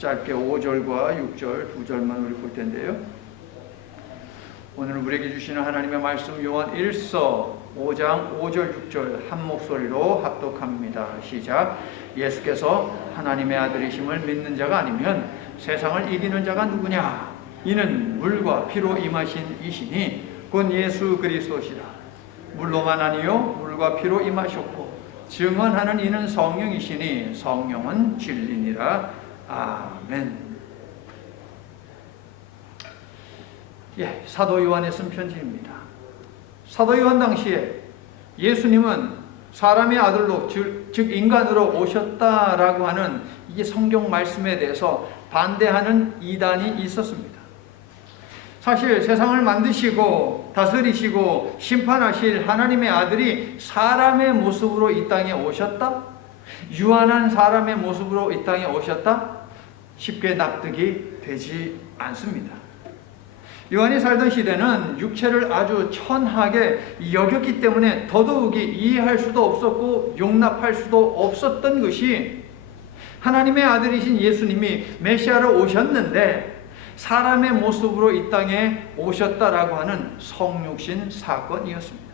짧게 5절과 6절 두 절만 우리 볼 텐데요. 오늘 우리에게 주시는 하나님의 말씀 요한 1서 5장 5절 6절 한 목소리로 합독합니다. 시작. 예수께서 하나님의 아들이심을 믿는 자가 아니면 세상을 이기는 자가 누구냐? 이는 물과 피로 임하신 이시니 곧 예수 그리스도시라. 물로만 아니요 물과 피로 임하셨고 증언하는 이는 성령이시니 성령은 진리니라. 아멘. 사도 요한의 쓴 편지입니다. 사도 요한 당시에 예수님은 사람의 아들로 즉 인간으로 오셨다라고 하는 이 성경 말씀에 대해서 반대하는 이단이 있었습니다. 사실 세상을 만드시고 다스리시고 심판하실 하나님의 아들이 사람의 모습으로 이 땅에 오셨다? 유한한 사람의 모습으로 이 땅에 오셨다? 쉽게 납득이 되지 않습니다. 요한이 살던 시대는 육체를 아주 천하게 여겼기 때문에 더더욱이 이해할 수도 없었고 용납할 수도 없었던 것이 하나님의 아들이신 예수님이 메시아로 오셨는데 사람의 모습으로 이 땅에 오셨다라고 하는 성육신 사건이었습니다.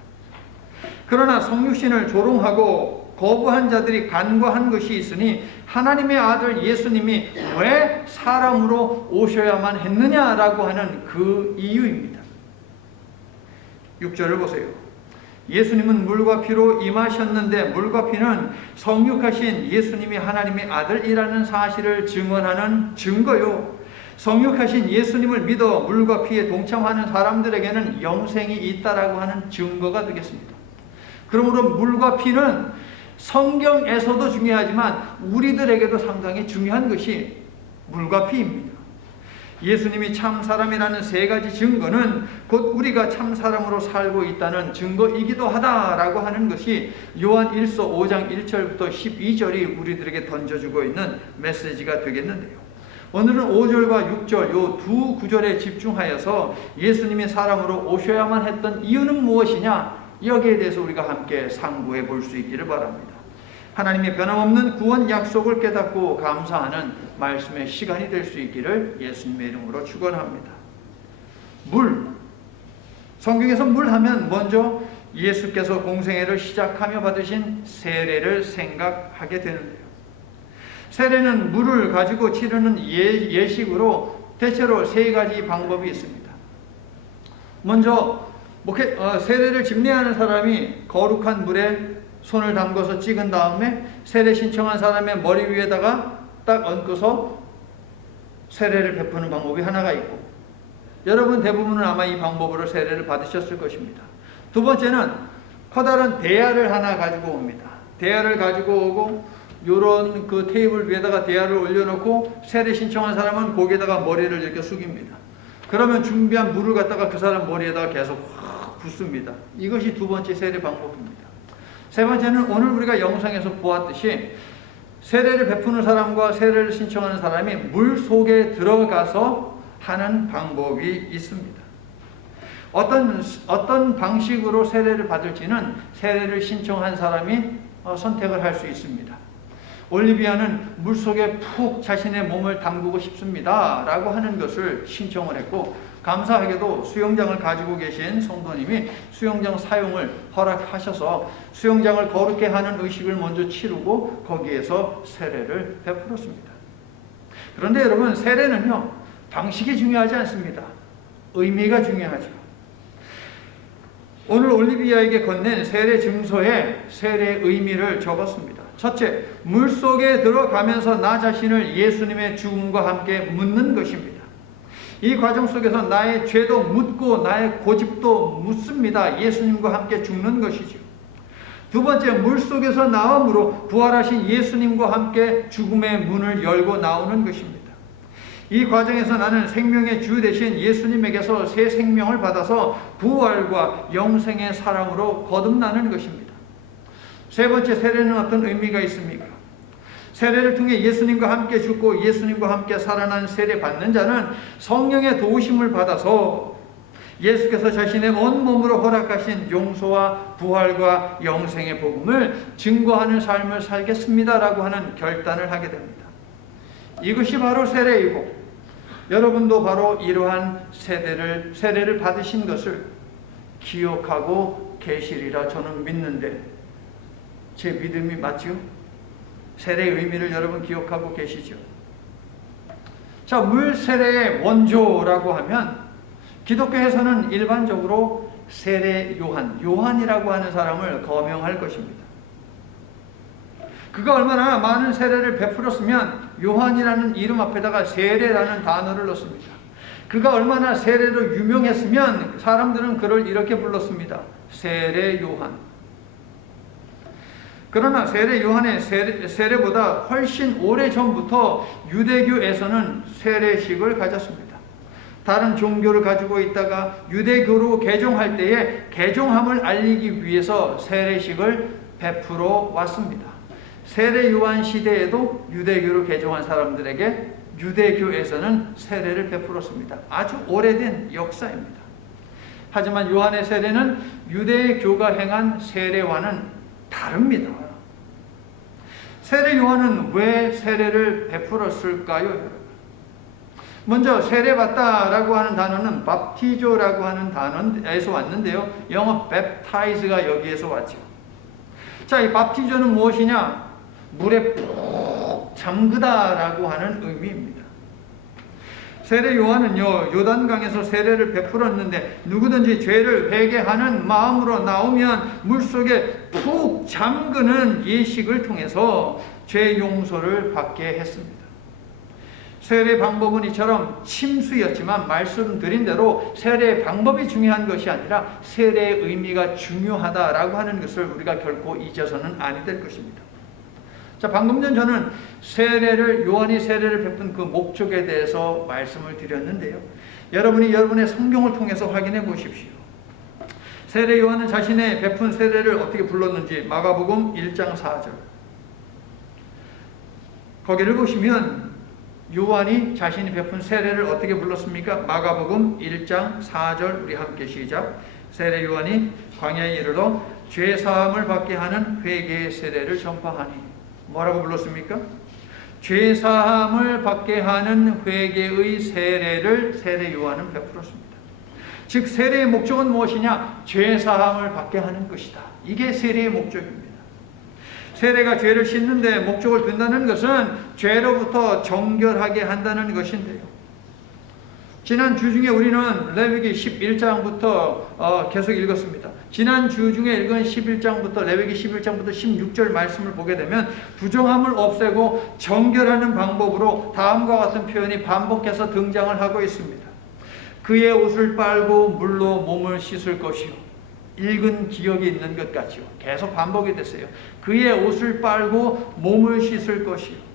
그러나 성육신을 조롱하고 거부한 자들이 간과한 것이 있으니 하나님의 아들 예수님이 왜 사람으로 오셔야만 했느냐라고 하는 그 이유입니다. 6절을 보세요. 예수님은 물과 피로 임하셨는데 물과 피는 성육하신 예수님이 하나님의 아들이라는 사실을 증언하는 증거요. 성육하신 예수님을 믿어 물과 피에 동참하는 사람들에게는 영생이 있다라고 하는 증거가 되겠습니다. 그러므로 물과 피는 성경에서도 중요하지만 우리들에게도 상당히 중요한 것이 물과 피입니다. 예수님이 참 사람이라는 세 가지 증거는 곧 우리가 참 사람으로 살고 있다는 증거이기도 하다라고 하는 것이 요한 1서 5장 1절부터 12절이 우리들에게 던져주고 있는 메시지가 되겠는데요. 오늘은 5절과 6절 요 두 구절에 집중하여서 예수님이 사람으로 오셔야만 했던 이유는 무엇이냐? 여기에 대해서 우리가 함께 상고해 볼 수 있기를 바랍니다. 하나님의 변함없는 구원 약속을 깨닫고 감사하는 말씀의 시간이 될 수 있기를 예수님의 이름으로 축원합니다. 물, 성경에서 물 하면 먼저 예수께서 공생애를 시작하며 받으신 세례를 생각하게 되는데요. 세례는 물을 가지고 치르는 예식으로 대체로 세 가지 방법이 있습니다. 먼저 세례를 집례하는 사람이 거룩한 물에 손을 담궈서 찍은 다음에 세례 신청한 사람의 머리 위에다가 딱 얹고서 세례를 베푸는 방법이 하나가 있고, 여러분 대부분은 아마 이 방법으로 세례를 받으셨을 것입니다. 두 번째는 커다란 대야를 하나 가지고 옵니다. 대야를 가지고 오고 요런 그 테이블 위에다가 대야를 올려놓고 세례 신청한 사람은 거기에다가 머리를 이렇게 숙입니다. 그러면 준비한 물을 갖다가 그 사람 머리에다가 계속 확 붓습니다. 이것이 두 번째 세례 방법입니다. 세 번째는 오늘 우리가 영상에서 보았듯이 세례를 베푸는 사람과 세례를 신청하는 사람이 물 속에 들어가서 하는 방법이 있습니다. 어떤 방식으로 세례를 받을지는 세례를 신청한 사람이 선택을 할 수 있습니다. 올리비아는 물속에 푹 자신의 몸을 담그고 싶습니다 라고 하는 것을 신청을 했고, 감사하게도 수영장을 가지고 계신 성도님이 수영장 사용을 허락하셔서 수영장을 거룩해 하는 의식을 먼저 치르고 거기에서 세례를 베풀었습니다. 그런데 여러분, 세례는요 방식이 중요하지 않습니다. 의미가 중요하죠. 오늘 올리비아에게 건넨 세례 증서에 세례 의미를 적었습니다. 첫째, 물속에 들어가면서 나 자신을 예수님의 죽음과 함께 묻는 것입니다. 이 과정 속에서 나의 죄도 묻고 나의 고집도 묻습니다. 예수님과 함께 죽는 것이죠. 두 번째, 물속에서 나옴으로 부활하신 예수님과 함께 죽음의 문을 열고 나오는 것입니다. 이 과정에서 나는 생명의 주 되신 예수님에게서 새 생명을 받아서 부활과 영생의 사랑으로 거듭나는 것입니다. 세 번째, 세례는 어떤 의미가 있습니까? 세례를 통해 예수님과 함께 죽고 예수님과 함께 살아난 세례 받는 자는 성령의 도우심을 받아서 예수께서 자신의 온몸으로 허락하신 용서와 부활과 영생의 복음을 증거하는 삶을 살겠습니다라고 하는 결단을 하게 됩니다. 이것이 바로 세례이고, 여러분도 바로 이러한 세례를 받으신 것을 기억하고 계시리라 저는 믿는데, 제 믿음이 맞지요? 세례의 의미를 여러분 기억하고 계시죠? 자, 물 세례의 원조라고 하면 기독교에서는 일반적으로 세례 요한이라고 하는 사람을 거명할 것입니다. 그가 얼마나 많은 세례를 베풀었으면 요한이라는 이름 앞에다가 세례라는 단어를 넣습니다. 그가 얼마나 세례로 유명했으면 사람들은 그를 이렇게 불렀습니다. 세례 요한. 그러나 세례 요한의 세례보다 훨씬 오래전부터 유대교에서는 세례식을 가졌습니다. 다른 종교를 가지고 있다가 유대교로 개종할 때에 개종함을 알리기 위해서 세례식을 베풀어 왔습니다. 세례 요한 시대에도 유대교로 개종한 사람들에게 유대교에서는 세례를 베풀었습니다. 아주 오래된 역사입니다. 하지만 요한의 세례는 유대교가 행한 세례와는 다릅니다. 세례 요한은 왜 세례를 베풀었을까요? 먼저 세례받다라고 하는 단어는 밥티조라고 하는 단어에서 왔는데요. 영어 baptize가 여기에서 왔죠. 자, 이 밥티조는 무엇이냐? 물에 푹 잠그다라고 하는 의미입니다. 세례 요한은요, 요단강에서 세례를 베풀었는데 누구든지 죄를 회개하는 마음으로 나오면 물속에 푹 잠그는 예식을 통해서 죄 용서를 받게 했습니다. 세례 방법은 이처럼 침수였지만 말씀드린 대로 세례의 방법이 중요한 것이 아니라 세례의 의미가 중요하다라고 하는 것을 우리가 결코 잊어서는 아니 될 것입니다. 자, 방금 전 저는 요한이 세례를 베푼 그 목적에 대해서 말씀을 드렸는데요. 여러분이 여러분의 성경을 통해서 확인해 보십시오. 세례 요한은 자신의 베푼 세례를 어떻게 불렀는지 마가복음 1장 4절. 거기를 보시면 요한이 자신이 베푼 세례를 어떻게 불렀습니까? 마가복음 1장 4절 우리 함께 시작. 세례 요한이 광야에 이르러 죄 사함을 받게 하는 회개의 세례를 전파하니. 뭐라고 불렀습니까? 죄 사함을 받게 하는 회개의 세례를 세례 요한은 베풀었습니다. 즉 세례의 목적은 무엇이냐? 죄 사함을 받게 하는 것이다. 이게 세례의 목적입니다. 세례가 죄를 씻는 데 목적을 둔다는 것은 죄로부터 정결하게 한다는 것인데요. 지난 주 중에 우리는 레위기 11장부터 계속 읽었습니다. 지난 주 중에 읽은 11장부터 레위기 11장부터 16절 말씀을 보게 되면 부정함을 없애고 정결하는 방법으로 다음과 같은 표현이 반복해서 등장을 하고 있습니다. 그의 옷을 빨고 물로 몸을 씻을 것이요. 읽은 기억이 있는 것 같지요. 계속 반복이 됐어요. 그의 옷을 빨고 몸을 씻을 것이요.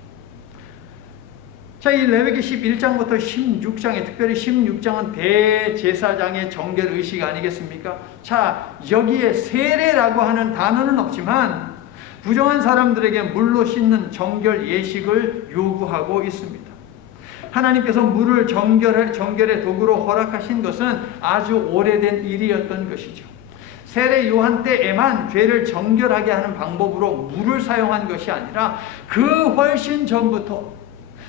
자, 이 레위기 11장부터 16장에, 특별히 16장은 대제사장의 정결 의식 아니겠습니까? 자, 여기에 세례라고 하는 단어는 없지만 부정한 사람들에게 물로 씻는 정결 예식을 요구하고 있습니다. 하나님께서 물을 정결의 도구로 허락하신 것은 아주 오래된 일이었던 것이죠. 세례 요한 때에만 죄를 정결하게 하는 방법으로 물을 사용한 것이 아니라 그 훨씬 전부터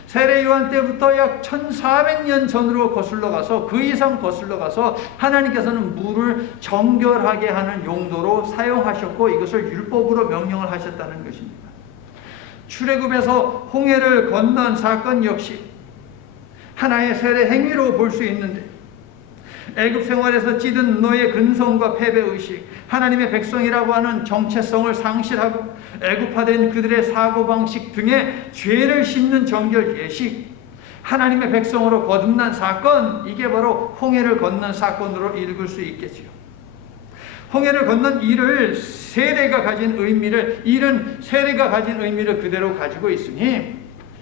세례 요한 때부터 약 1400년 전으로 거슬러 가서 그 이상 거슬러 가서 하나님께서는 물을 정결하게 하는 용도로 사용하셨고 이것을 율법으로 명령을 하셨다는 것입니다. 출애굽에서 홍해를 건넌 사건 역시 하나의 세례 행위로 볼 수 있는데 애굽 생활에서 찌든 너의 근성과 패배의식, 하나님의 백성이라고 하는 정체성을 상실하고 애굽화된 그들의 사고방식 등의 죄를 씻는 정결 예식, 하나님의 백성으로 거듭난 사건, 이게 바로 홍해를 건넌 사건으로 읽을 수 있겠지요. 홍해를 건넌 일은 세례가 가진 의미를 그대로 가지고 있으니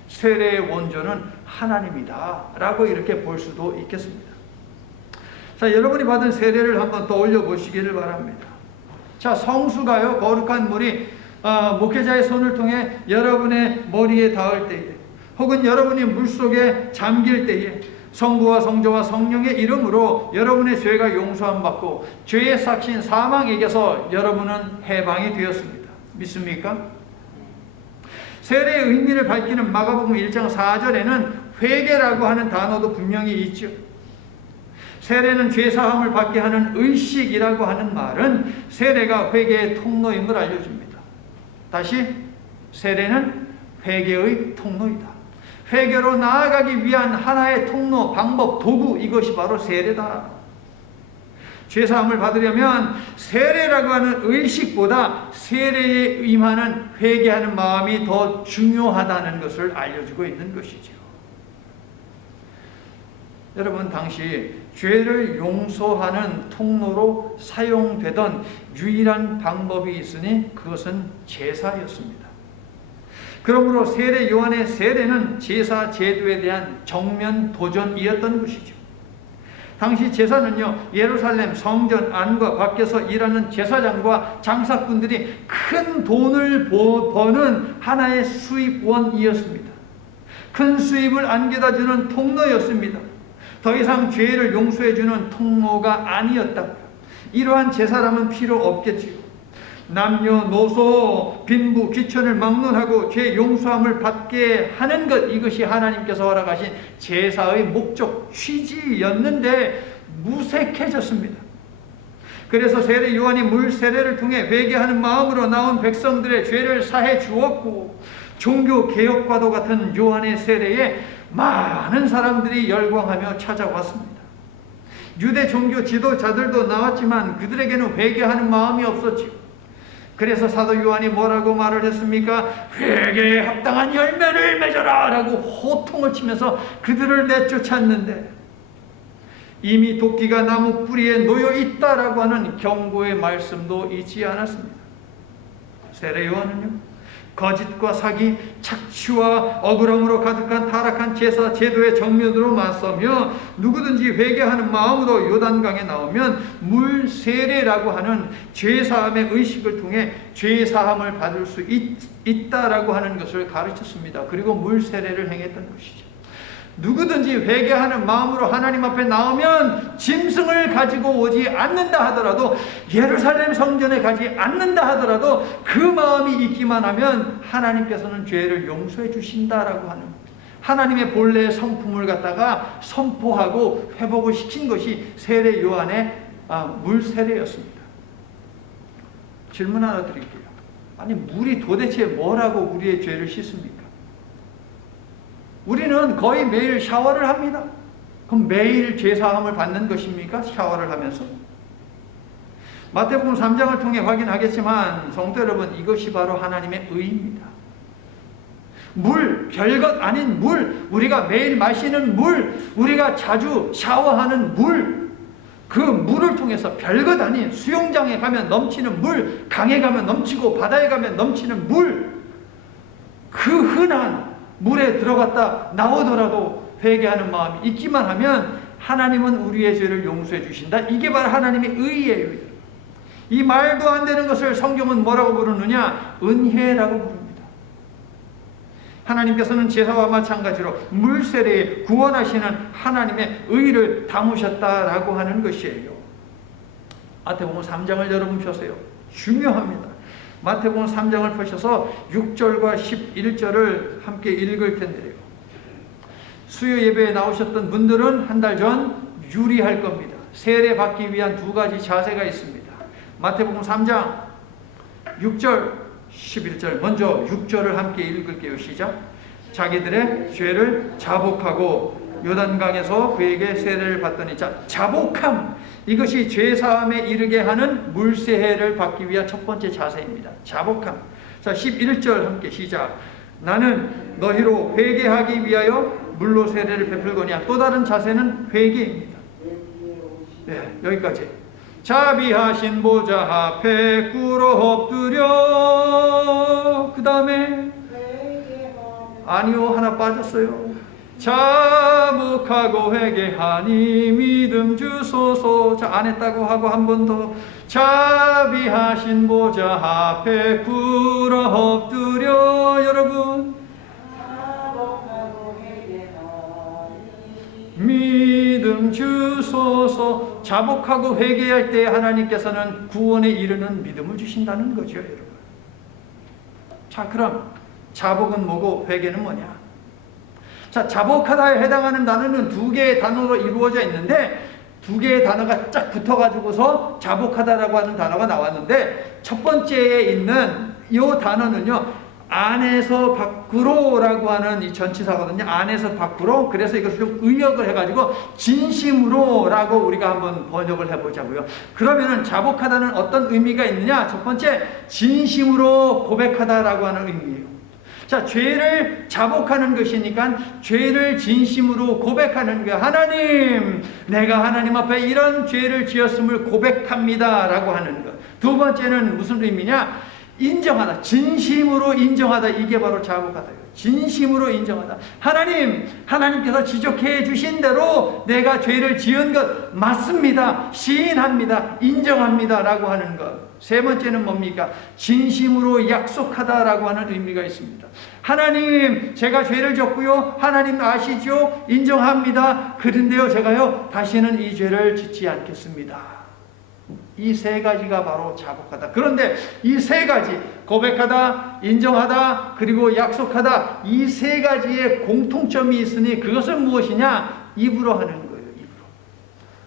세례의 원조는 하나님이다 라고 이렇게 볼 수도 있겠습니다. 자, 여러분이 받은 세례를 한번 떠올려 보시기를 바랍니다. 자, 성수가요, 거룩한 물이 목회자의 손을 통해 여러분의 머리에 닿을 때에, 혹은 여러분이 물속에 잠길 때에 성부와 성자와 성령의 이름으로 여러분의 죄가 용서함 받고 죄의 삭신 사망에게서 여러분은 해방이 되었습니다. 믿습니까? 세례의 의미를 밝히는 마가복음 1장 4절에는 회개라고 하는 단어도 분명히 있죠. 세례는 죄사함을 받게 하는 의식이라고 하는 말은 세례가 회개의 통로임을 알려줍니다. 다시, 세례는 회개의 통로이다. 회개로 나아가기 위한 하나의 통로, 방법, 도구, 이것이 바로 세례다. 죄사함을 받으려면 세례라고 하는 의식보다 세례에 임하는 회개하는 마음이 더 중요하다는 것을 알려주고 있는 것이죠. 여러분, 당시 죄를 용서하는 통로로 사용되던 유일한 방법이 있으니 그것은 제사였습니다. 그러므로 세례 요한의 세례는 제사 제도에 대한 정면 도전이었던 것이죠. 당시 제사는요, 예루살렘 성전 안과 밖에서 일하는 제사장과 장사꾼들이 큰 돈을 버는 하나의 수입원이었습니다. 큰 수입을 안겨다주는 통로였습니다. 더 이상 죄를 용서해주는 통로가 아니었다고요. 이러한 제사람은 필요 없겠지요. 남녀노소 빈부 귀천을 막론하고 죄 용서함을 받게 하는 것, 이것이 하나님께서 허락하신 제사의 목적, 취지였는데 무색해졌습니다. 그래서 세례 요한이 물 세례를 통해 회개하는 마음으로 나온 백성들의 죄를 사해 주었고, 종교 개혁과도 같은 요한의 세례에 많은 사람들이 열광하며 찾아왔습니다. 유대 종교 지도자들도 나왔지만 그들에게는 회개하는 마음이 없었지요. 그래서 사도 요한이 뭐라고 말을 했습니까? 회개에 합당한 열매를 맺어라 라고 호통을 치면서 그들을 내쫓았는데, 이미 도끼가 나무 뿌리에 놓여 있다라고 하는 경고의 말씀도 잊지 않았습니다. 세례 요한은요, 거짓과 사기, 착취와 억울함으로 가득한 타락한 제사 제도의 정면으로 맞서며 누구든지 회개하는 마음으로 요단강에 나오면 물 세례라고 하는 죄사함의 의식을 통해 죄사함을 받을 수 있다라고 하는 것을 가르쳤습니다. 그리고 물 세례를 행했던 것이죠. 누구든지 회개하는 마음으로 하나님 앞에 나오면 짐승을 가지고 오지 않는다 하더라도, 예루살렘 성전에 가지 않는다 하더라도 그 마음이 있기만 하면 하나님께서는 죄를 용서해 주신다라고 하는 하나님의 본래의 성품을 갖다가 선포하고 회복을 시킨 것이 세례 요한의 물 세례였습니다. 질문 하나 드릴게요. 아니, 물이 도대체 뭐라고 우리의 죄를 씻습니까? 우리는 거의 매일 샤워를 합니다. 그럼 매일 죄사함을 받는 것입니까? 샤워를 하면서? 마태복음 3장을 통해 확인하겠지만 성도 여러분, 이것이 바로 하나님의 의입니다. 물, 별것 아닌 물, 우리가 매일 마시는 물, 우리가 자주 샤워하는 물, 그 물을 통해서 별것 아닌 수영장에 가면 넘치는 물, 강에 가면 넘치고 바다에 가면 넘치는 물, 그 흔한 물에 들어갔다 나오더라도 회개하는 마음이 있기만 하면 하나님은 우리의 죄를 용서해 주신다. 이게 바로 하나님의 의예요. 이 말도 안 되는 것을 성경은 뭐라고 부르느냐? 은혜라고 부릅니다. 하나님께서는 제사와 마찬가지로 물 세례에 구원하시는 하나님의 의를 담으셨다라고 하는 것이에요. 마태복음 3장을 여러분 펴세요. 중요합니다. 마태복음 3장을 펴셔서 6절과 11절을 함께 읽을 텐데요. 수요 예배에 나오셨던 분들은 한 달 전 유리할 겁니다. 세례 받기 위한 두 가지 자세가 있습니다. 마태복음 3장 6절 11절, 먼저 6절을 함께 읽을게요. 시작. 자기들의 죄를 자복하고 요단강에서 그에게 세례를 받더니, 자, 자복함, 이것이 죄사함에 이르게 하는 물세례를 받기 위한 첫 번째 자세입니다. 자복함. 자, 11절 함께 시작. 나는 너희로 회개하기 위하여 물로 세례를 베풀거니와. 또 다른 자세는 회개입니다. 네, 여기까지. 자비하신 보좌 앞에 꿇어 엎드려. 그 다음에 아니요, 하나 빠졌어요. 자복하고 회개하니 믿음 주소서. 자, 안 했다고 하고 한 번 더. 자비하신 보좌 앞에 꿇어 엎드려. 여러분, 믿음 주소서. 자복하고 회개할 때 하나님께서는 구원에 이르는 믿음을 주신다는 거죠, 여러분. 자, 그럼 자복은 뭐고 회개는 뭐냐? 자, 자복하다에 해당하는 단어는 두 개의 단어로 이루어져 있는데 두 개의 단어가 쫙 붙어가지고서 자복하다라고 하는 단어가 나왔는데 첫 번째에 있는 이 단어는요, 안에서 밖으로라고 하는 이 전치사거든요. 안에서 밖으로. 그래서 이것을 좀 의역을 해가지고 진심으로라고 우리가 한번 번역을 해보자고요. 그러면은 자복하다는 어떤 의미가 있느냐? 첫 번째, 진심으로 고백하다라고 하는 의미예요. 자, 죄를 자복하는 것이니까 죄를 진심으로 고백하는 거야. 하나님, 내가 하나님 앞에 이런 죄를 지었음을 고백합니다 라고 하는 것. 두 번째는 무슨 의미냐? 인정하다, 진심으로 인정하다. 이게 바로 자복하다예요. 진심으로 인정하다. 하나님, 하나님께서 지적해 주신 대로 내가 죄를 지은 것 맞습니다, 시인합니다, 인정합니다 라고 하는 것. 세 번째는 뭡니까? 진심으로 약속하다라고 하는 의미가 있습니다. 하나님, 제가 죄를 졌고요, 하나님 아시죠? 인정합니다. 그런데요, 제가요 다시는 이 죄를 짓지 않겠습니다. 이 세 가지가 바로 자복하다. 그런데 이 세 가지, 고백하다, 인정하다, 그리고 약속하다, 이 세 가지의 공통점이 있으니 그것은 무엇이냐? 입으로 하는 거예요. 입으로.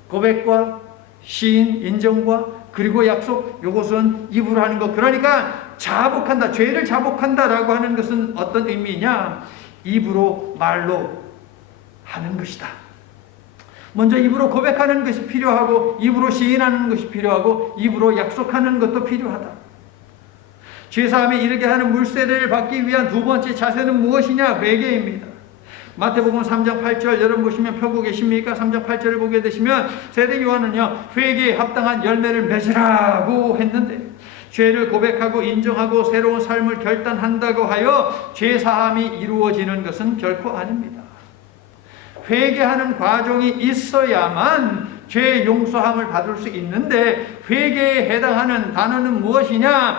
고백과 시인, 인정과 그리고 약속, 이것은 입으로 하는 것. 그러니까 자복한다, 죄를 자복한다라고 하는 것은 어떤 의미냐? 입으로, 말로 하는 것이다. 먼저 입으로 고백하는 것이 필요하고, 입으로 시인하는 것이 필요하고, 입으로 약속하는 것도 필요하다. 죄사함에 이르게 하는 물세례를 받기 위한 두 번째 자세는 무엇이냐? 회개입니다. 마태복음 3장 8절 여러분 보시면 펴고 계십니까? 3장 8절을 보게 되시면 세례 요한은요, 회개에 합당한 열매를 맺으라고 했는데, 죄를 고백하고 인정하고 새로운 삶을 결단한다고 하여 죄사함이 이루어지는 것은 결코 아닙니다. 회개하는 과정이 있어야만 죄 용서함을 받을 수 있는데, 회개에 해당하는 단어는 무엇이냐?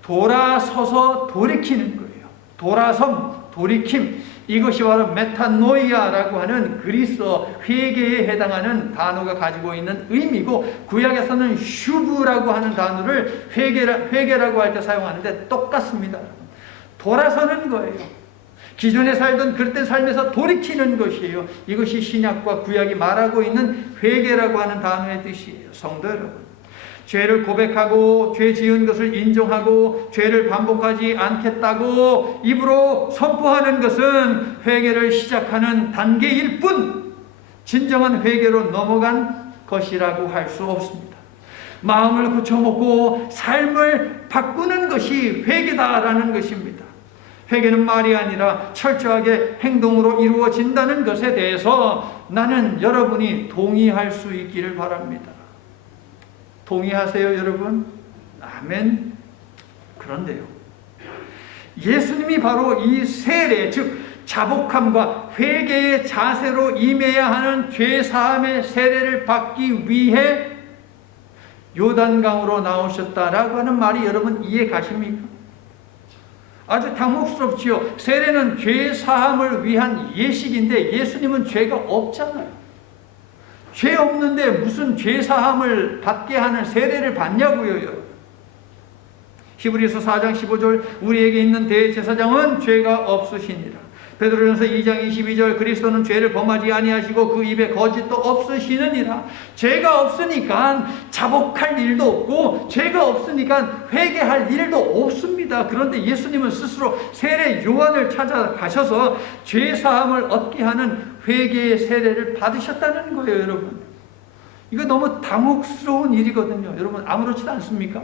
돌아서서 돌이키는 거예요. 돌아섬, 돌이킴. 이것이 바로 메타노이아라고 하는 그리스어 회개에 해당하는 단어가 가지고 있는 의미고, 구약에서는 슈브라고 하는 단어를 회개라고 할 때 사용하는데 똑같습니다. 돌아서는 거예요. 기존에 살던 그릇된 삶에서 돌이키는 것이에요. 이것이 신약과 구약이 말하고 있는 회개라고 하는 단어의 뜻이에요. 성도 여러분, 죄를 고백하고 죄 지은 것을 인정하고 죄를 반복하지 않겠다고 입으로 선포하는 것은 회개를 시작하는 단계일 뿐 진정한 회개로 넘어간 것이라고 할 수 없습니다. 마음을 고쳐먹고 삶을 바꾸는 것이 회개다라는 것입니다. 회개는 말이 아니라 철저하게 행동으로 이루어진다는 것에 대해서 나는 여러분이 동의할 수 있기를 바랍니다. 동의하세요, 여러분? 아멘. 그런데요, 예수님이 바로 이 세례, 즉 자복함과 회개의 자세로 임해야 하는 죄사함의 세례를 받기 위해 요단강으로 나오셨다라고 하는 말이 여러분 이해 가십니까? 아주 당혹스럽지요. 세례는 죄사함을 위한 예식인데 예수님은 죄가 없잖아요. 죄 없는데 무슨 죄사함을 받게 하는 세례를 받냐고요. 히브리서 4장 15절 우리에게 있는 대제사장은 죄가 없으시니라. 베드로전서 2장 22절 그리스도는 죄를 범하지 아니하시고 그 입에 거짓도 없으시느니라. 죄가 없으니까 자복할 일도 없고 죄가 없으니까 회개할 일도 없습니다. 그런데 예수님은 스스로 세례 요한을 찾아가셔서 죄사함을 얻게 하는 회개의 세례를 받으셨다는 거예요. 여러분, 이거 너무 당혹스러운 일이거든요. 여러분, 아무렇지도 않습니까?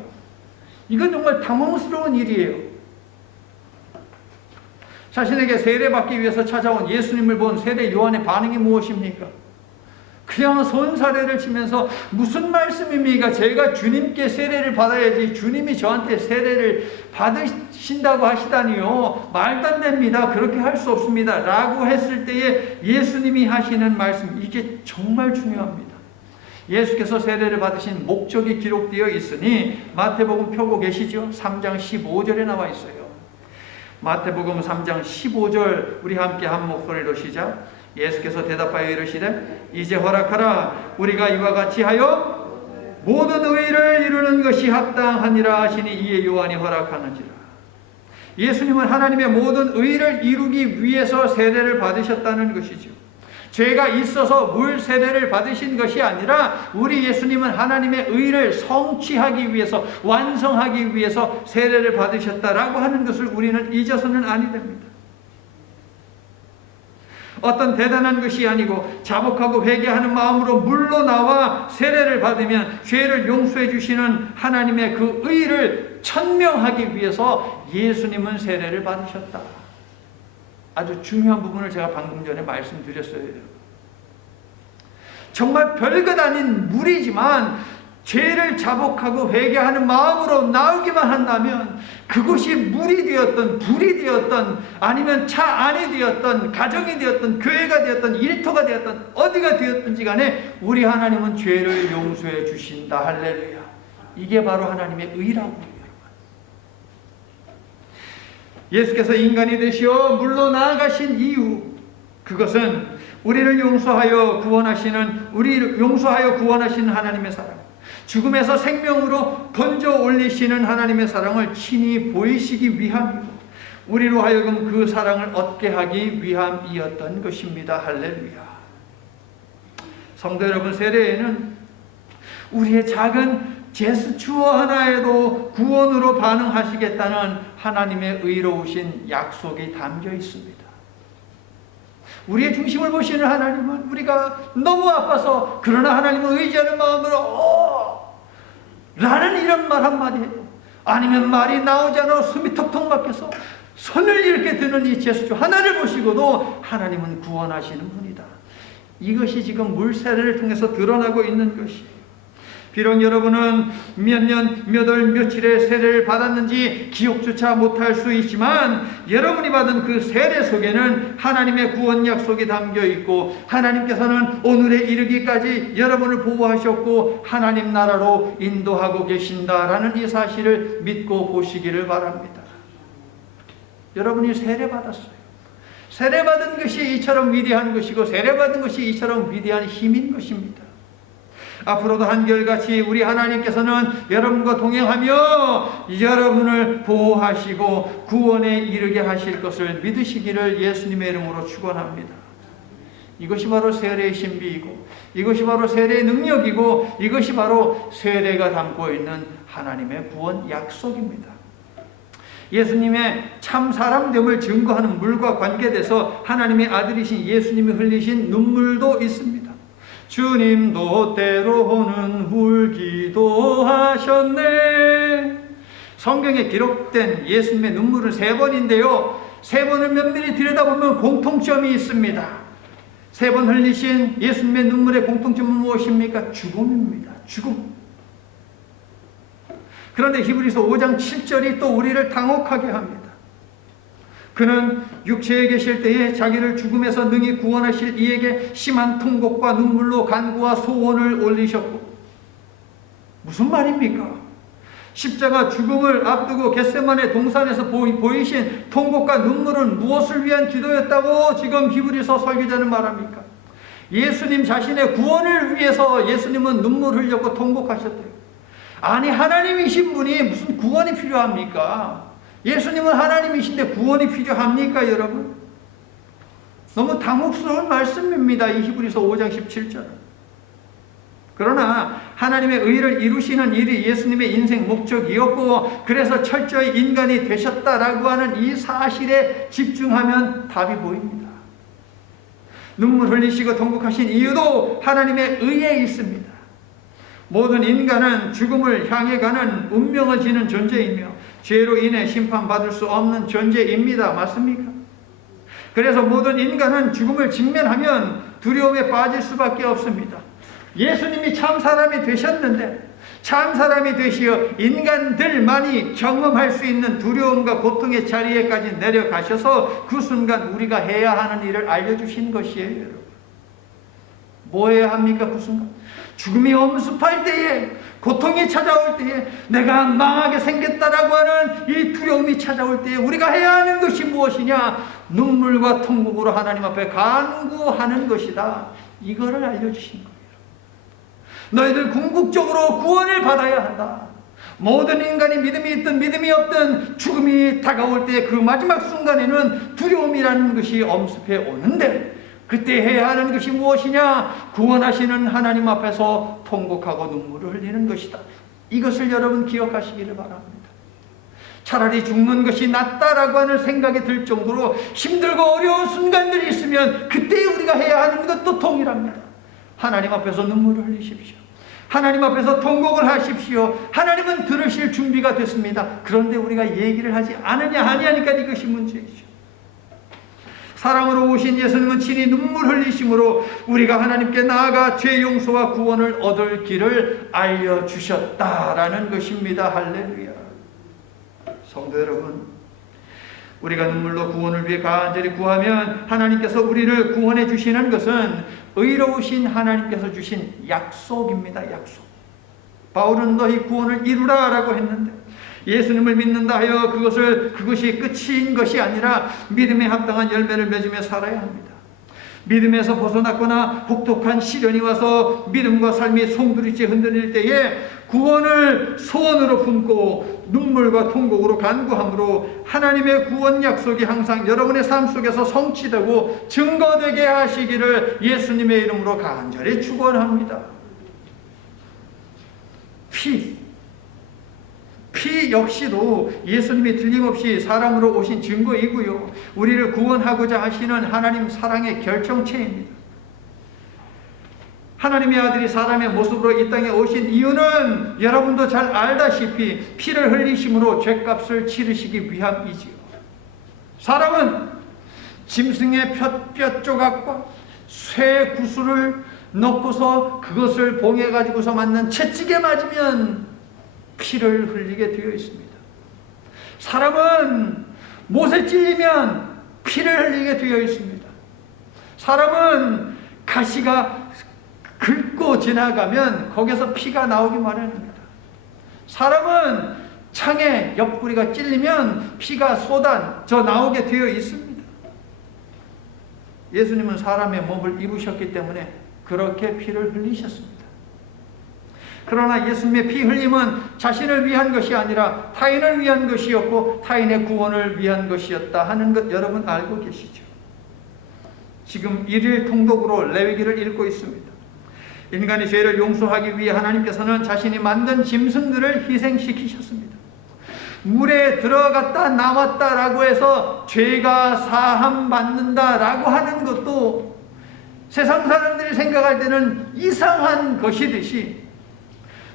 이건 정말 당혹스러운 일이에요. 자신에게 세례받기 위해서 찾아온 예수님을 본 세례 요한의 반응이 무엇입니까? 그냥 손사래를 치면서 무슨 말씀입니까? 제가 주님께 세례를 받아야지 주님이 저한테 세례를 받으신다고 하시다니요. 말도 안 됩니다. 그렇게 할 수 없습니다. 라고 했을 때에 예수님이 하시는 말씀, 이게 정말 중요합니다. 예수께서 세례를 받으신 목적이 기록되어 있으니 마태복음 펴고 계시죠? 3장 15절에 나와 있어요. 마태복음 3장 15절 우리 함께 한 목소리로 시작. 예수께서 대답하여 이르시되 이제 허락하라. 우리가 이와 같이 하여 모든 의를 이루는 것이 합당하니라 하시니 이에 요한이 허락하는지라. 예수님은 하나님의 모든 의를 이루기 위해서 세례를 받으셨다는 것이죠. 죄가 있어서 물 세례를 받으신 것이 아니라 우리 예수님은 하나님의 의를 성취하기 위해서, 완성하기 위해서 세례를 받으셨다라고 하는 것을 우리는 잊어서는 아니 됩니다. 어떤 대단한 것이 아니고 자복하고 회개하는 마음으로 물로 나와 세례를 받으면 죄를 용서해 주시는 하나님의 그 의를 천명하기 위해서 예수님은 세례를 받으셨다. 아주 중요한 부분을 제가 방금 전에 말씀드렸어요. 정말 별것 아닌 물이지만 죄를 자복하고 회개하는 마음으로 나오기만 한다면 그것이 물이 되었던, 불이 되었던, 아니면 차 안이 되었던, 가정이 되었던, 교회가 되었던, 일터가 되었던, 어디가 되었든지 간에 우리 하나님은 죄를 용서해 주신다. 할렐루야. 이게 바로 하나님의 의라고. 예수께서 인간이 되시어 물로 나아가신 이유, 그것은 우리를 용서하여 구원하시는 하나님의 사랑, 죽음에서 생명으로 건져 올리시는 하나님의 사랑을 친히 보이시기 위함이고 우리로 하여금 그 사랑을 얻게 하기 위함이었던 것입니다. 할렐루야. 성도 여러분, 세례에는 우리의 작은 제스처 하나에도 구원으로 반응하시겠다는 하나님의 의로우신 약속이 담겨 있습니다. 우리의 중심을 보시는 하나님은 우리가 너무 아파서, 그러나 하나님을 의지하는 마음으로 라는 이런 말 한마디 해요. 아니면 말이 나오지 않아 숨이 턱턱 막혀서 손을 이렇게 드는 이 제스처 하나를 보시고도 하나님은 구원하시는 분이다. 이것이 지금 물세례를 통해서 드러나고 있는 것이에요. 비록 여러분은 몇 년, 몇 월, 며칠의 세례를 받았는지 기억조차 못할 수 있지만 여러분이 받은 그 세례 속에는 하나님의 구원 약속이 담겨 있고 하나님께서는 오늘에 이르기까지 여러분을 보호하셨고 하나님 나라로 인도하고 계신다라는 이 사실을 믿고 보시기를 바랍니다. 여러분이 세례 받았어요. 세례 받은 것이 이처럼 위대한 것이고 세례 받은 것이 이처럼 위대한 힘인 것입니다. 앞으로도 한결같이 우리 하나님께서는 여러분과 동행하며 여러분을 보호하시고 구원에 이르게 하실 것을 믿으시기를 예수님의 이름으로 축원합니다. 이것이 바로 세례의 신비이고 이것이 바로 세례의 능력이고 이것이 바로 세례가 담고 있는 하나님의 구원 약속입니다. 예수님의 참 사람됨을 증거하는 물과 관계돼서 하나님의 아들이신 예수님이 흘리신 눈물도 있습니다. 주님도 때로는 울기도 하셨네. 성경에 기록된 예수님의 눈물은 3번인데요. 3번을 면밀히 들여다보면 공통점이 있습니다. 3번 흘리신 예수님의 눈물의 공통점은 무엇입니까? 죽음입니다. 죽음. 그런데 히브리서 5장 7절이 또 우리를 당혹하게 합니다. 그는 육체에 계실 때에 자기를 죽음에서 능히 구원하실 이에게 심한 통곡과 눈물로 간구와 소원을 올리셨고. 무슨 말입니까? 십자가 죽음을 앞두고 겟세마네 동산에서 보이신 통곡과 눈물은 무엇을 위한 기도였다고 지금 히브리서 설교자는 말합니까? 예수님 자신의 구원을 위해서 예수님은 눈물 흘렸고 통곡하셨대요. 아니, 하나님이신 분이 무슨 구원이 필요합니까? 예수님은 하나님이신데 구원이 필요합니까, 여러분? 너무 당혹스러운 말씀입니다. 이 히브리서 5장 17절. 그러나 하나님의 의를 이루시는 일이 예수님의 인생 목적이었고 그래서 철저히 인간이 되셨다라고 하는 이 사실에 집중하면 답이 보입니다. 눈물 흘리시고 통곡하신 이유도 하나님의 의에 있습니다. 모든 인간은 죽음을 향해 가는 운명을 지는 존재이며 죄로 인해 심판받을 수 없는 존재입니다. 맞습니까? 그래서 모든 인간은 죽음을 직면하면 두려움에 빠질 수밖에 없습니다. 예수님이 참 사람이 되셨는데 참 사람이 되시어 인간들만이 경험할 수 있는 두려움과 고통의 자리에까지 내려가셔서 그 순간 우리가 해야 하는 일을 알려주신 것이에요. 여러분. 뭐 해야 합니까? 그 순간 죽음이 엄습할 때에, 고통이 찾아올 때에, 내가 망하게 생겼다라고 하는 이 두려움이 찾아올 때에 우리가 해야 하는 것이 무엇이냐? 눈물과 통곡으로 하나님 앞에 간구하는 것이다. 이거를 알려주신 거예요. 너희들 궁극적으로 구원을 받아야 한다. 모든 인간이 믿음이 있든 믿음이 없든 죽음이 다가올 때 그 마지막 순간에는 두려움이라는 것이 엄습해 오는데, 그때 해야 하는 것이 무엇이냐? 구원하시는 하나님 앞에서 통곡하고 눈물을 흘리는 것이다. 이것을 여러분 기억하시기를 바랍니다. 차라리 죽는 것이 낫다라고 하는 생각이 들 정도로 힘들고 어려운 순간들이 있으면 그때 우리가 해야 하는 것도 동일합니다. 하나님 앞에서 눈물을 흘리십시오. 하나님 앞에서 통곡을 하십시오. 하나님은 들으실 준비가 됐습니다. 그런데 우리가 얘기를 하지 않으냐 하냐니까 이것이 문제이죠. 사랑으로 오신 예수님은 친히 눈물 흘리심으로 우리가 하나님께 나아가 죄 용서와 구원을 얻을 길을 알려주셨다라는 것입니다. 할렐루야. 성도 여러분, 우리가 눈물로 구원을 위해 간절히 구하면 하나님께서 우리를 구원해 주시는 것은 의로우신 하나님께서 주신 약속입니다. 약속. 바울은 너희 구원을 이루라 라고 했는데, 예수님을 믿는다 하여 그것이 끝인 것이 아니라 믿음에 합당한 열매를 맺으며 살아야 합니다. 믿음에서 벗어났거나 혹독한 시련이 와서 믿음과 삶이 송두리째 흔들릴 때에 구원을 소원으로 품고 눈물과 통곡으로 간구함으로 하나님의 구원 약속이 항상 여러분의 삶 속에서 성취되고 증거되게 하시기를 예수님의 이름으로 간절히 축원합니다. 피 역시도 예수님이 틀림없이 사람으로 오신 증거이고요, 우리를 구원하고자 하시는 하나님 사랑의 결정체입니다. 하나님의 아들이 사람의 모습으로 이 땅에 오신 이유는 여러분도 잘 알다시피 피를 흘리심으로 죄값을 치르시기 위함이지요. 사람은 짐승의 뼈 조각과 쇠 구슬을 넣고서 그것을 봉해 가지고서 맞는 채찍에 맞으면 피를 흘리게 되어 있습니다. 사람은 못에 찔리면 피를 흘리게 되어 있습니다. 사람은 가시가 긁고 지나가면 거기서 피가 나오기 마련입니다. 사람은 창에 옆구리가 찔리면 피가 쏟아져 나오게 되어 있습니다. 예수님은 사람의 몸을 입으셨기 때문에 그렇게 피를 흘리셨습니다. 그러나 예수님의 피 흘림은 자신을 위한 것이 아니라 타인을 위한 것이었고 타인의 구원을 위한 것이었다 하는 것 여러분 알고 계시죠? 지금 일일 통독으로 레위기를 읽고 있습니다. 인간의 죄를 용서하기 위해 하나님께서는 자신이 만든 짐승들을 희생시키셨습니다. 물에 들어갔다 나왔다라고 해서 죄가 사함받는다라고 하는 것도 세상 사람들이 생각할 때는 이상한 것이듯이,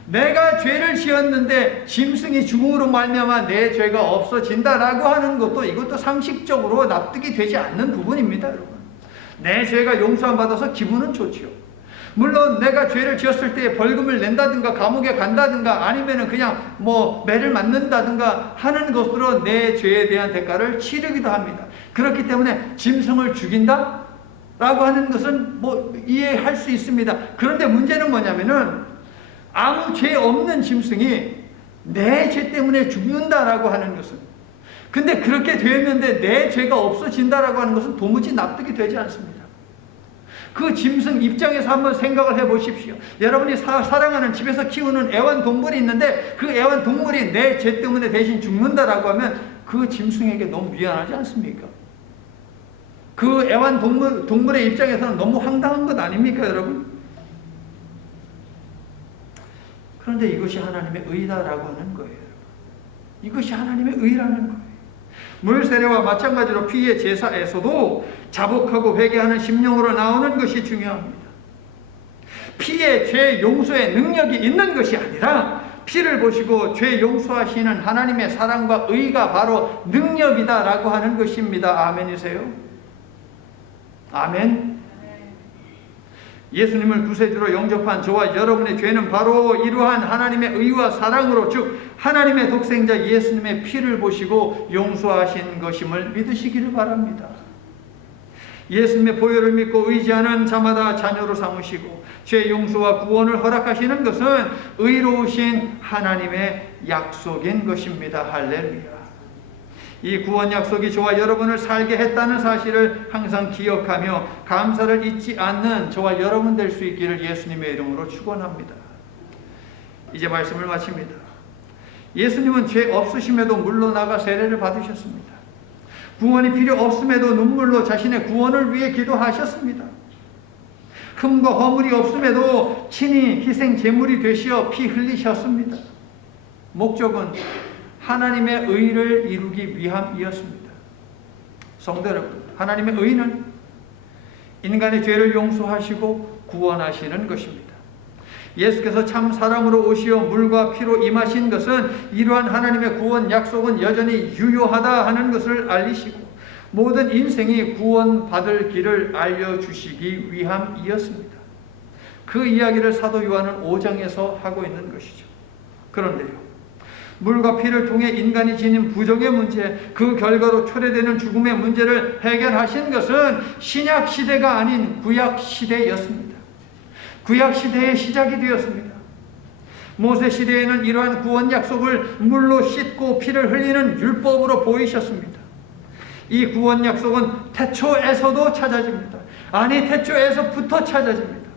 내가 죄를 지었는데 짐승이 죽음으로 말미암아 내 죄가 없어진다라고 하는 것도 이것도 상식적으로 납득이 되지 않는 부분입니다. 여러분, 내 죄가 용서함 받아서 기분은 좋지요. 물론 내가 죄를 지었을 때 벌금을 낸다든가 감옥에 간다든가 아니면은 그냥 매를 맞는다든가 하는 것으로 내 죄에 대한 대가를 치르기도 합니다. 그렇기 때문에 짐승을 죽인다? 라고 하는 것은 이해할 수 있습니다. 그런데 문제는 뭐냐면은 아무 죄 없는 짐승이 내 죄 때문에 죽는다라고 하는 것은, 근데 그렇게 되었는데 내 죄가 없어진다라고 하는 것은 도무지 납득이 되지 않습니다. 그 짐승 입장에서 한번 생각을 해 보십시오. 여러분이 사랑하는 집에서 키우는 애완동물이 있는데 그 애완동물이 내 죄 때문에 대신 죽는다라고 하면 그 짐승에게 너무 미안하지 않습니까? 그 애완동물의 입장에서는 너무 황당한 것 아닙니까, 여러분? 그런데 이것이 하나님의 의다라고 하는 거예요. 이것이 하나님의 의라는 거예요. 물세례와 마찬가지로 피의 제사에서도 자복하고 회개하는 심령으로 나오는 것이 중요합니다. 피의 죄 용서의 능력이 있는 것이 아니라 피를 보시고 죄 용서하시는 하나님의 사랑과 의가 바로 능력이다라고 하는 것입니다. 아멘이세요? 아멘. 예수님을 구세주로 영접한 저와 여러분의 죄는 바로 이러한 하나님의 의와 사랑으로, 즉 하나님의 독생자 예수님의 피를 보시고 용서하신 것임을 믿으시기를 바랍니다. 예수님의 보혈을 믿고 의지하는 자마다 자녀로 삼으시고 죄 용서와 구원을 허락하시는 것은 의로우신 하나님의 약속인 것입니다. 할렐루야. 이 구원 약속이 저와 여러분을 살게 했다는 사실을 항상 기억하며 감사를 잊지 않는 저와 여러분 될 수 있기를 예수님의 이름으로 축원합니다. 이제 말씀을 마칩니다. 예수님은 죄 없으심에도 물로 나가 세례를 받으셨습니다. 구원이 필요 없음에도 눈물로 자신의 구원을 위해 기도하셨습니다. 흠과 허물이 없음에도 친히 희생 제물이 되시어 피 흘리셨습니다. 목적은 하나님의 의를 이루기 위함이었습니다. 성도 여러분, 하나님의 의는 인간의 죄를 용서하시고 구원하시는 것입니다. 예수께서 참 사람으로 오시어 물과 피로 임하신 것은 이러한 하나님의 구원 약속은 여전히 유효하다 하는 것을 알리시고 모든 인생이 구원받을 길을 알려주시기 위함이었습니다. 그 이야기를 사도 요한은 5장에서 하고 있는 것이죠. 그런데요, 물과 피를 통해 인간이 지닌 부정의 문제, 그 결과로 초래되는 죽음의 문제를 해결하신 것은 신약 시대가 아닌 구약 시대였습니다. 구약 시대의 시작이 되었습니다. 모세 시대에는 이러한 구원 약속을 물로 씻고 피를 흘리는 율법으로 보이셨습니다. 이 구원 약속은 태초에서도 찾아집니다. 아니, 태초에서부터 찾아집니다.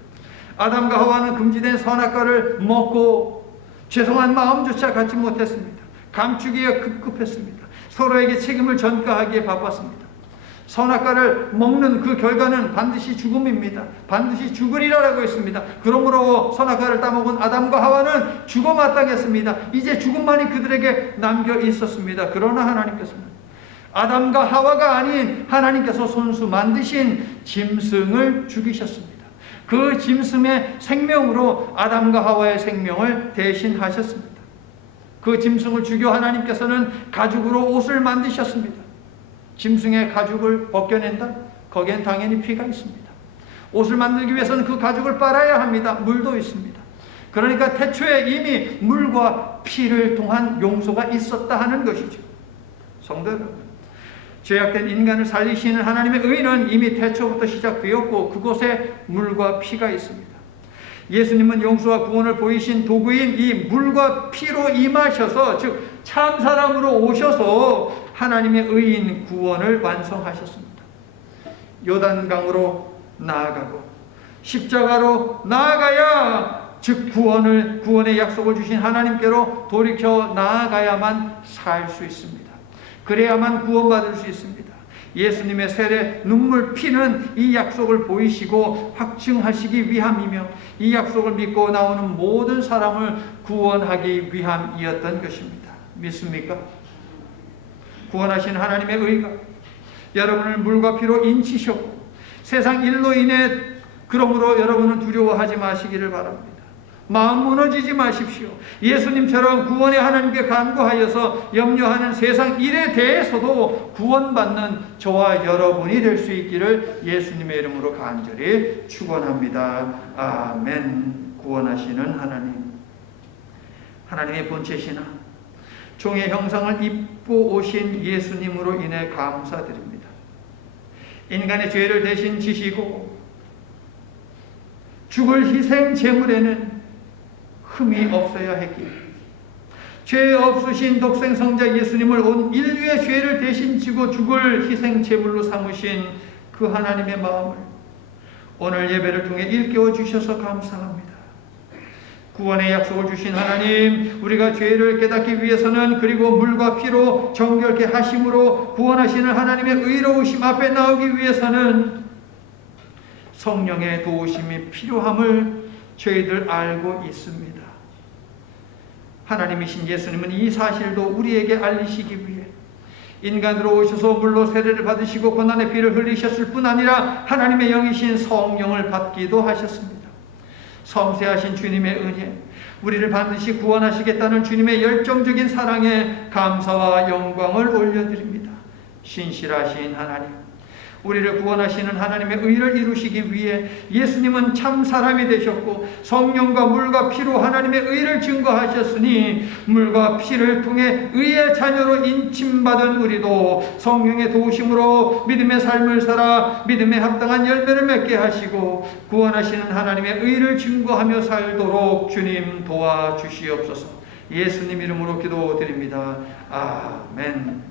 아담과 하와는 금지된 선악과를 먹고 죄송한 마음조차 갖지 못했습니다. 감추기에 급급했습니다. 서로에게 책임을 전가하기에 바빴습니다. 선악과를 먹는 그 결과는 반드시 죽음입니다. 반드시 죽으리라고 했습니다. 그러므로 선악과를 따먹은 아담과 하와는 죽어 마땅했습니다. 이제 죽음만이 그들에게 남겨 있었습니다. 그러나 하나님께서는 아담과 하와가 아닌 하나님께서 손수 만드신 짐승을 죽이셨습니다. 그 짐승의 생명으로 아담과 하와의 생명을 대신하셨습니다. 그 짐승을 죽여 하나님께서는 가죽으로 옷을 만드셨습니다. 짐승의 가죽을 벗겨낸다? 거기엔 당연히 피가 있습니다. 옷을 만들기 위해서는 그 가죽을 빨아야 합니다. 물도 있습니다. 그러니까 태초에 이미 물과 피를 통한 용서가 있었다 하는 것이죠. 성도 여러분, 죄악된 인간을 살리시는 하나님의 의는 이미 태초부터 시작되었고 그곳에 물과 피가 있습니다. 예수님은 용서와 구원을 보이신 도구인 이 물과 피로 임하셔서, 즉 참사람으로 오셔서 하나님의 의인 구원을 완성하셨습니다. 요단강으로 나아가고 십자가로 나아가야, 즉 구원의 약속을 주신 하나님께로 돌이켜 나아가야만 살 수 있습니다. 그래야만 구원받을 수 있습니다. 예수님의 세례, 눈물, 피는 이 약속을 보이시고 확증하시기 위함이며 이 약속을 믿고 나오는 모든 사람을 구원하기 위함이었던 것입니다. 믿습니까? 구원하신 하나님의 의가 여러분을 물과 피로 인치셨고 세상 일로 인해 그러므로 여러분은 두려워하지 마시기를 바랍니다. 마음 무너지지 마십시오. 예수님처럼 구원의 하나님께 간구하여서 염려하는 세상 일에 대해서도 구원받는 저와 여러분이 될 수 있기를 예수님의 이름으로 간절히 축원합니다. 아멘. 구원하시는 하나님, 하나님의 본체시나 종의 형상을 입고 오신 예수님으로 인해 감사드립니다. 인간의 죄를 대신 지시고 죽을 희생 제물에는 흠이 없어야 했기에 죄 없으신 독생성자 예수님을 온 인류의 죄를 대신 지고 죽을 희생 제물로 삼으신 그 하나님의 마음을 오늘 예배를 통해 일깨워 주셔서 감사합니다. 구원의 약속을 주신 하나님, 우리가 죄를 깨닫기 위해서는 그리고 물과 피로 정결케 하심으로 구원하시는 하나님의 의로우심 앞에 나오기 위해서는 성령의 도우심이 필요함을 저희들 알고 있습니다. 하나님이신 예수님은 이 사실도 우리에게 알리시기 위해 인간으로 오셔서 물로 세례를 받으시고 고난의 피를 흘리셨을 뿐 아니라 하나님의 영이신 성령을 받기도 하셨습니다. 섬세하신 주님의 은혜, 우리를 반드시 구원하시겠다는 주님의 열정적인 사랑에 감사와 영광을 올려드립니다. 신실하신 하나님, 우리를 구원하시는 하나님의 의를 이루시기 위해 예수님은 참 사람이 되셨고 성령과 물과 피로 하나님의 의를 증거하셨으니 물과 피를 통해 의의 자녀로 인침받은 우리도 성령의 도우심으로 믿음의 삶을 살아 믿음에 합당한 열매를 맺게 하시고 구원하시는 하나님의 의를 증거하며 살도록 주님 도와주시옵소서. 예수님 이름으로 기도드립니다. 아멘.